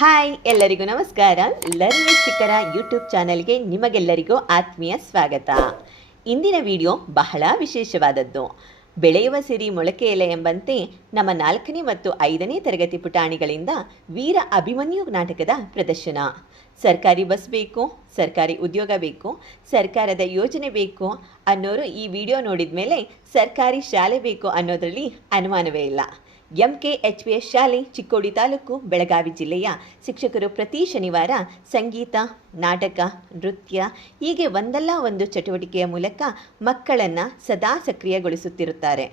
Hi ಎಲ್ಲರಿಗೂ ನಮಸ್ಕಾರ. Learning ಶಿಖರ ಯೂಟ್ಯೂಬ್ ಚಾನಲ್ಗೆ ನಿಮಗೆಲ್ಲರಿಗೂ ಆತ್ಮೀಯ ಸ್ವಾಗತ. ಇಂದಿನ ವಿಡಿಯೋ ಬಹಳ ವಿಶೇಷವಾದದ್ದು. ಬೆಳೆಯುವ ಸಿರಿ ಮೊಳಕೆ ಎಲೆ ಎಂಬಂತೆ ನಮ್ಮ ನಾಲ್ಕನೇ ಮತ್ತು ಐದನೇ ತರಗತಿ ಪುಟಾಣಿಗಳಿಂದ ವೀರ ಅಭಿಮನ್ಯು ನಾಟಕದ ಪ್ರದರ್ಶನ. ಸರ್ಕಾರಿ ಬಸ್ ಬೇಕು, ಸರ್ಕಾರಿ ಉದ್ಯೋಗ ಬೇಕು, ಸರ್ಕಾರದ ಯೋಜನೆ ಬೇಕು ಅನ್ನೋರು ಈ ವಿಡಿಯೋ ನೋಡಿದ ಮೇಲೆ ಸರ್ಕಾರಿ ಶಾಲೆ ಬೇಕು ಅನ್ನೋದರಲ್ಲಿ ಅನುಮಾನವೇ ಇಲ್ಲ. ಎಂ ಶಾಲೆ ಚಿಕ್ಕೋಡಿ ತಾಲೂಕು ಬೆಳಗಾವಿ ಜಿಲ್ಲೆಯ ಶಿಕ್ಷಕರು ಪ್ರತಿ ಶನಿವಾರ ಸಂಗೀತ, ನಾಟಕ, ನೃತ್ಯ, ಹೀಗೆ ಒಂದಲ್ಲ ಒಂದು ಚಟುವಟಿಕೆಯ ಮೂಲಕ ಮಕ್ಕಳನ್ನು ಸದಾ ಸಕ್ರಿಯಗೊಳಿಸುತ್ತಿರುತ್ತಾರೆ.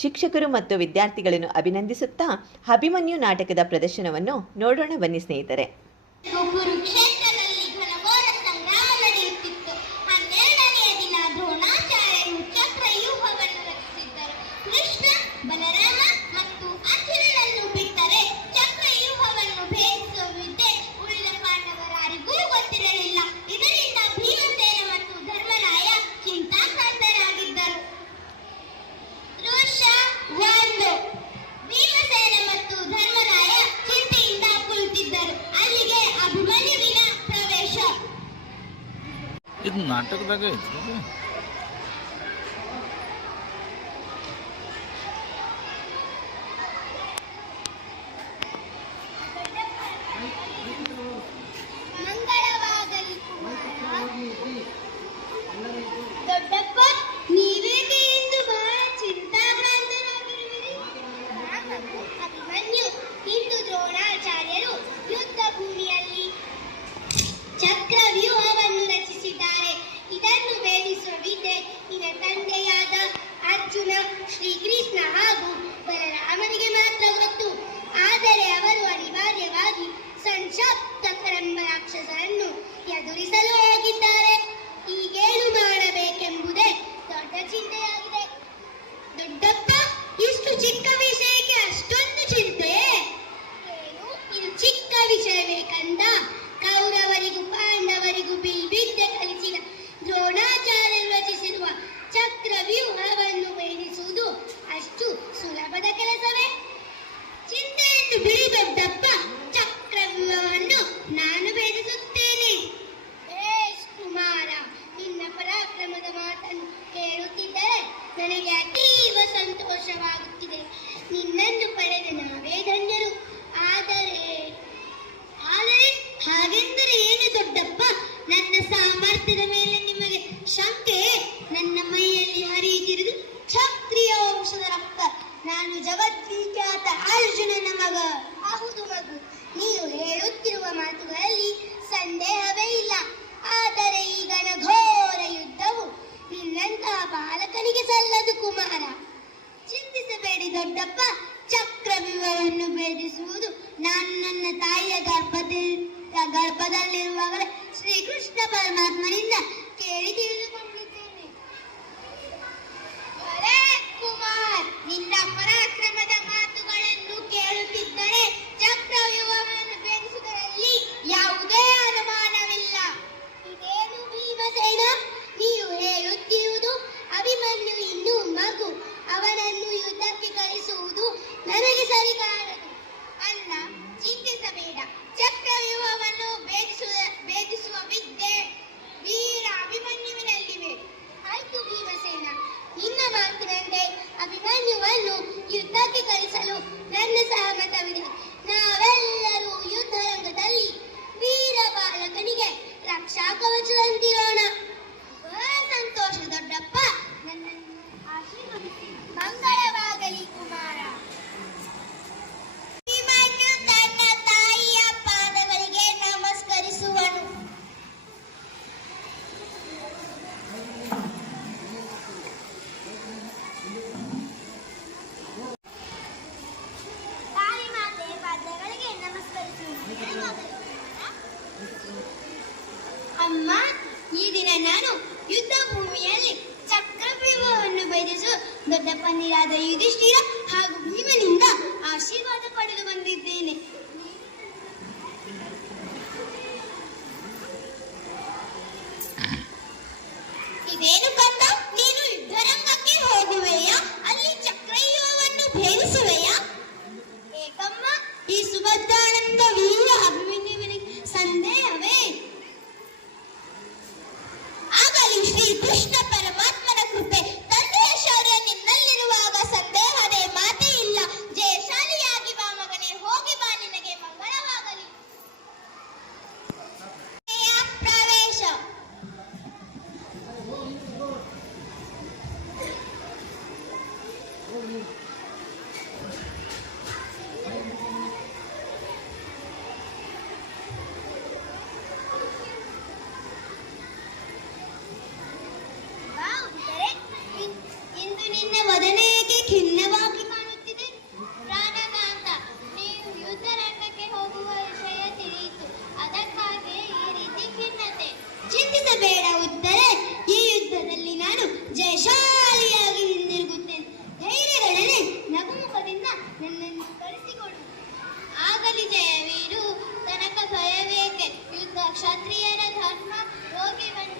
ಶಿಕ್ಷಕರು ಮತ್ತು ವಿದ್ಯಾರ್ಥಿಗಳನ್ನು ಅಭಿನಂದಿಸುತ್ತಾ ಅಭಿಮನ್ಯು ನಾಟಕದ ಪ್ರದರ್ಶನವನ್ನು ನೋಡೋಣ ಬನ್ನಿ ಸ್ನೇಹಿತರೆ. নাটক দেখে ಅರ್ಜುನ, ಶ್ರೀಕೃಷ್ಣ ಹಾಗೂ ಬಲರಾಮನಿಗೆ ಮಾತ್ರ ಗೊತ್ತು. ಆದರೆ ಅವರು ಅನಿವಾರ್ಯವಾಗಿ ಸಂಶಪ್ತಕರೆಂಬ ರಾಕ್ಷಸರನ್ನು ಎದುರಿಸಲು ಹೋಗಿದ್ದಾರೆ. ಈಗೇನು ಮಾಡಬೇಕೆಂಬುದೇ ಸಂತೋಷವಾಗುತ್ತಿದೆ ನಿನ್ನನ್ನು ಪಡೆದ ನಾವೇ ಧನ್ಯರು. ಆದರೆ ಆದರೆ ಹಾಗೆಂದರೆ ಏನು ದೊಡ್ಡಪ್ಪ? ನನ್ನ ಸಾಮರ್ಥ್ಯದ ಮೇಲೆ ನಿಮಗೆ ಶಂಕೆ കൃഷ്ണ പരമാത്മനിന്ന് കേൾവി ಅಮ್ಮ, ಈ ದಿನ ನಾನು ಯುದ್ಧ ಭೂಮಿಯಲ್ಲಿ ಚಕ್ರವ್ಯೂಹವನ್ನು ಭೇದಿಸುವ ದೊಡ್ಡಪ್ಪನಿರಾದ ಯುಧಿಷ್ಠಿರ ಹಾಗೂ ಭೀಮನಿಂದ ಆಶೀರ್ವಾದ ಪಡೆದು ಬಂದಿದ್ದೇನೆ. ಇದೇನು ಕಂದ? ನೀನು ಯುದ್ಧರಂಗಕ್ಕೆ ಹೋಗುವೆಯಾ? ಅಲ್ಲಿ ಚಕ್ರವ್ಯೂಹವನ್ನು ಭೇದಿಸುವೆಯಾ? ಇಂದು ನಿನ್ನೆ ವದನೆ ಗಳಿಸಿಕೊಡು ಆಗಲಿ ಜಯವೀರು ತನಕ ಭಯವೇಕೆ? ಯುದ್ಧ ಕ್ಷತ್ರಿಯರ ಧರ್ಮ ರೋಗಿ ಬಂದ